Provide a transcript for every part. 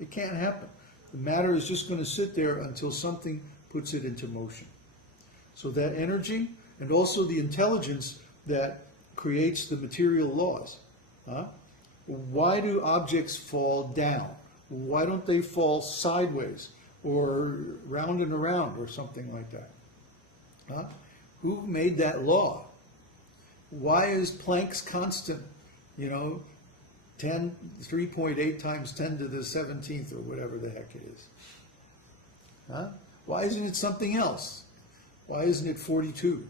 It can't happen. The matter is just going to sit there until something puts it into motion. So that energy and also the intelligence that creates the material laws. Why do objects fall down? Why don't they fall sideways or round and around or something like that? Who made that law? Why is Planck's constant, 3.8 times 10 to the 17th or whatever the heck it is? Why isn't it something else? Why isn't it 42?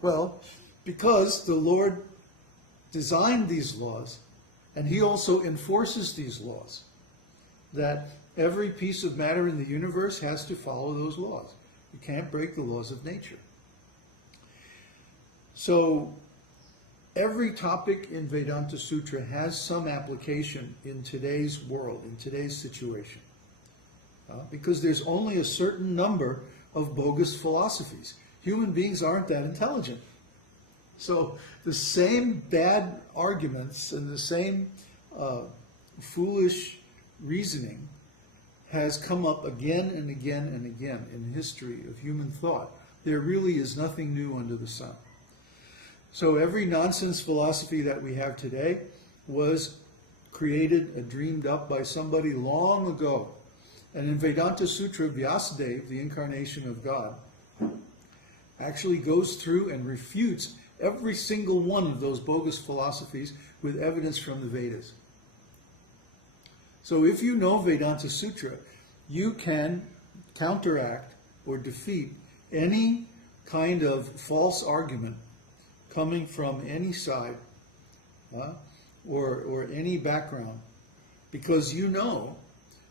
Well, because the Lord designed these laws, and He also enforces these laws, that every piece of matter in the universe has to follow those laws. You can't break the laws of nature. So every topic in Vedanta Sutra has some application in today's world, in today's situation. Because there's only a certain number of bogus philosophies. Human beings aren't that intelligent. So the same bad arguments and the same foolish reasoning has come up again and again and again in the history of human thought. There really is nothing new under the sun. So every nonsense philosophy that we have today was created and dreamed up by somebody long ago. And in Vedanta Sutra, Vyasadeva, the incarnation of God, actually goes through and refutes every single one of those bogus philosophies with evidence from the Vedas. So if you know Vedanta Sutra, you can counteract or defeat any kind of false argument coming from any side or any background, because you know,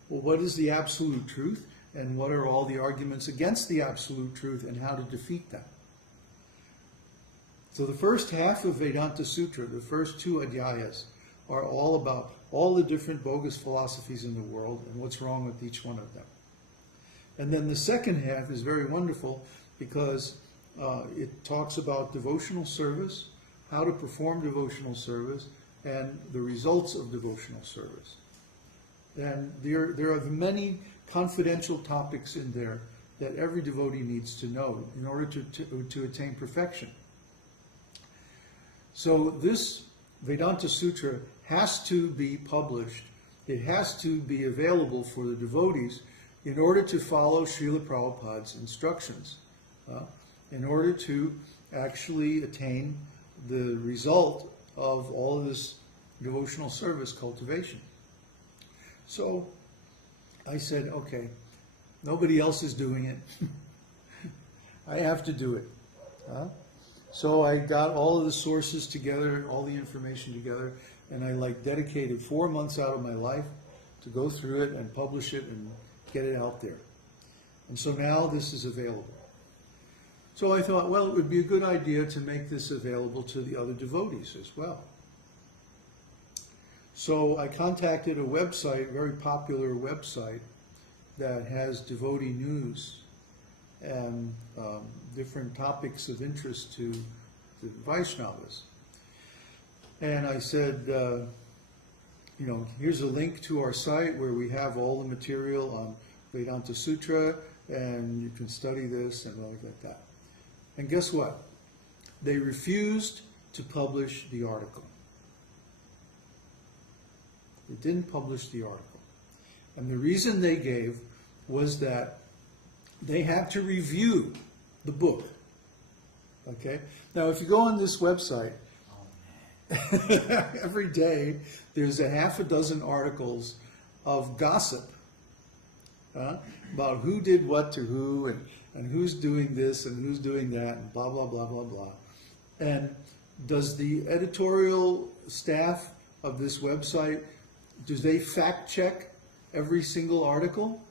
well, what is the absolute truth and what are all the arguments against the absolute truth and how to defeat them. So the first half of Vedanta Sutra, the first 2 adhyayas, are all about all the different bogus philosophies in the world and what's wrong with each one of them. And then the second half is very wonderful because it talks about devotional service, how to perform devotional service, and the results of devotional service. And there are many confidential topics in there that every devotee needs to know in order to attain perfection. So this Vedanta Sutra has to be published. It has to be available for the devotees in order to follow Srila Prabhupada's instructions, in order to actually attain the result of all of this devotional service cultivation. So I said, okay, nobody else is doing it. I have to do it. So I got all of the sources together, all the information together, and I dedicated 4 months out of my life to go through it and publish it and get it out there. And so now this is available. So I thought, well, it would be a good idea to make this available to the other devotees as well. So I contacted a website, a very popular website, that has devotee news and different topics of interest to the Vaishnavas. And I said, here's a link to our site where we have all the material on Vedanta Sutra, and you can study this and all like that. And guess what? They refused to publish the article. They didn't publish the article. And the reason they gave was that they had to review the book. Okay? Now, if you go on this website, every day there's a half a dozen articles of gossip about who did what to who and who's doing this and who's doing that and blah, blah, blah, blah, blah. And does the editorial staff of this website, do they fact check every single article?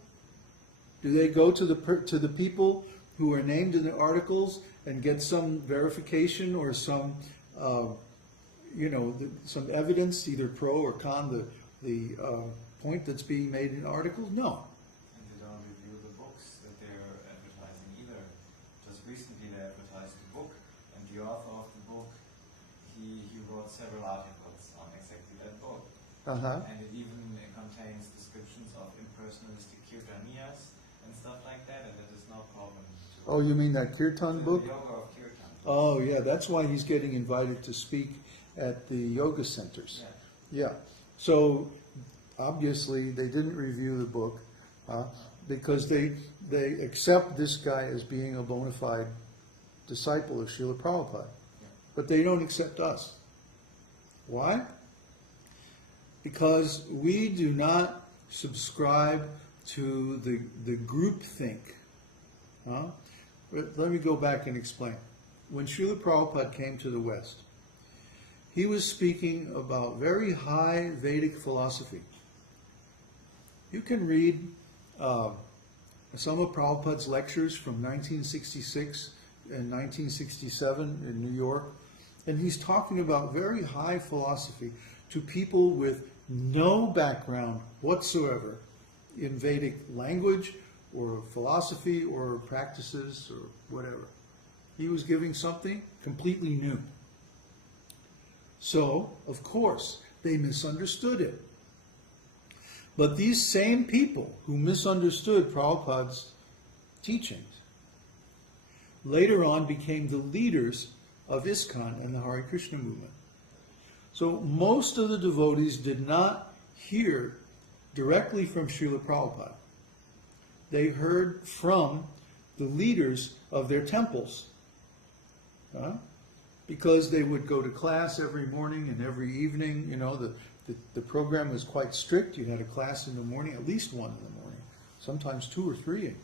Do they go to the people who are named in the articles and get some verification or some, some evidence, either pro or con, the point that's being made in articles? No. And they don't review the books that they're advertising either. Just recently they advertised the book, and the author of the book, he wrote several articles on exactly and it even contains descriptions of impersonalistic kirtaniyas and stuff like that, and that is no problem. Oh, you mean that kirtan book? The yoga of kirtan. Oh, yeah, that's why he's getting invited to speak at the yoga centers. Yeah. Yeah. So, obviously, they didn't review the book because they accept this guy as being a bona fide disciple of Srila Prabhupada. Yeah. But they don't accept us. Why? Because we do not subscribe to the groupthink. Let me go back and explain. When Srila Prabhupada came to the West, he was speaking about very high Vedic philosophy. You can read some of Prabhupada's lectures from 1966 and 1967 in New York, and he's talking about very high philosophy to people with no background whatsoever in Vedic language or philosophy or practices or whatever. He was giving something completely new. So, of course, they misunderstood it. But these same people who misunderstood Prabhupada's teachings later on became the leaders of ISKCON and the Hare Krishna movement. So most of the devotees did not hear directly from Srila Prabhupada. They heard from the leaders of their temples. Because they would go to class every morning and every evening. You know, the program was quite strict. You had a class in the morning, at least one in the morning, sometimes 2 or 3,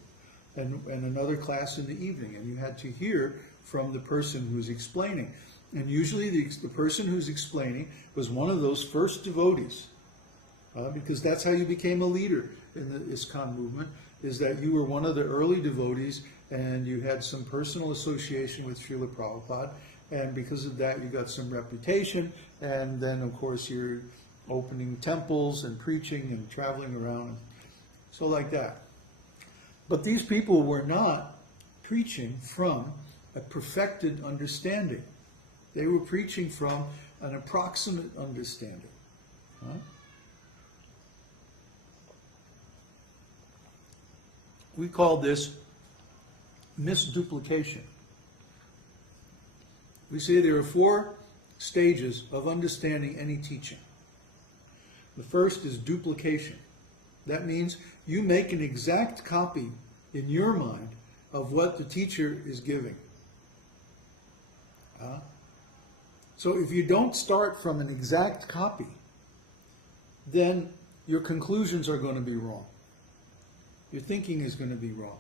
and another class in the evening. And you had to hear from the person who's explaining. And usually the person who's explaining was one of those first devotees, because that's how you became a leader in the ISKCON movement, is that you were one of the early devotees and you had some personal association with Srila Prabhupada, and because of that you got some reputation, and then of course you're opening temples and preaching and traveling around, so like that. But these people were not preaching from a perfected understanding. They were preaching from an approximate understanding. We call this misduplication. We say there are 4 stages of understanding any teaching. The first is duplication. That means you make an exact copy in your mind of what the teacher is giving. So if you don't start from an exact copy, then your conclusions are going to be wrong. Your thinking is going to be wrong.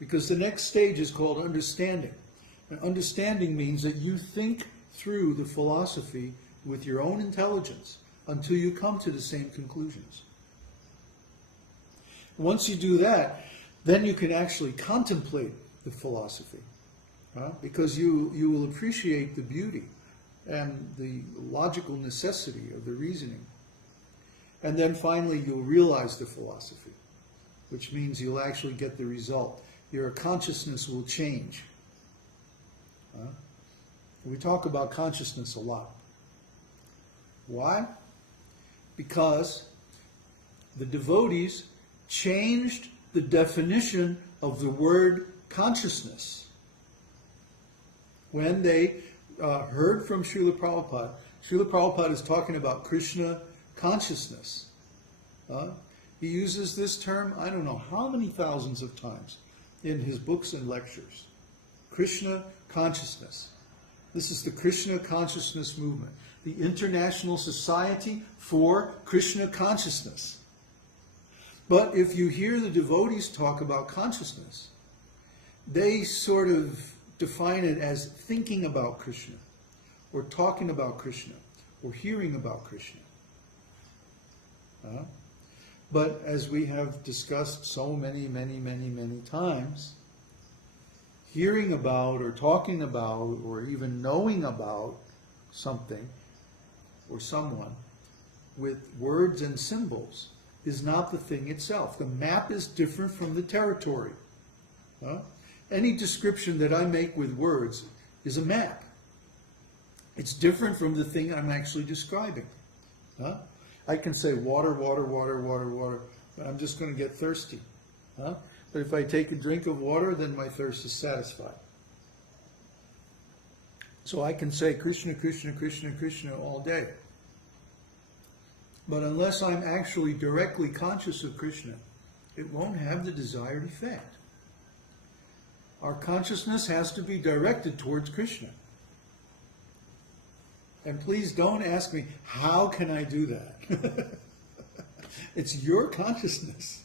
Because the next stage is called understanding. And understanding means that you think through the philosophy with your own intelligence until you come to the same conclusions. Once you do that, then you can actually contemplate the philosophy. Because you will appreciate the beauty and the logical necessity of the reasoning. And then finally you'll realize the philosophy, which means you'll actually get the result. Your consciousness will change. We talk about consciousness a lot. Why? Because the devotees changed the definition of the word consciousness. When they heard from Srila Prabhupada is talking about Kṛṣṇa consciousness. He uses this term, I don't know how many thousands of times in his books and lectures. Kṛṣṇa consciousness. This is the Kṛṣṇa consciousness movement, the International Society for Kṛṣṇa Consciousness. But if you hear the devotees talk about consciousness, they sort of define it as thinking about Kṛṣṇa, or talking about Kṛṣṇa, or hearing about Kṛṣṇa. But as we have discussed so many times, hearing about or talking about or even knowing about something or someone with words and symbols is not the thing itself. The map is different from the territory. Any description that I make with words is a map. It's different from the thing I'm actually describing. I can say water, water, water, water, water, but I'm just going to get thirsty. Huh? But if I take a drink of water, then my thirst is satisfied. So I can say Kṛṣṇa, Kṛṣṇa, Kṛṣṇa, Kṛṣṇa all day. But unless I'm actually directly conscious of Kṛṣṇa, it won't have the desired effect. Our consciousness has to be directed towards Kṛṣṇa. And please don't ask me, how can I do that? It's your consciousness.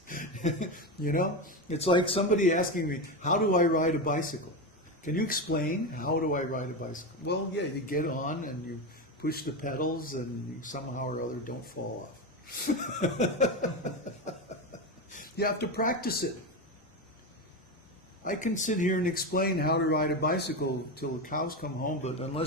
You know, it's like somebody asking me, how do I ride a bicycle? Can you explain how do I ride a bicycle? Well, yeah, you get on and you push the pedals and you somehow or other don't fall off. You have to practice it. I can sit here and explain how to ride a bicycle till the cows come home, but unless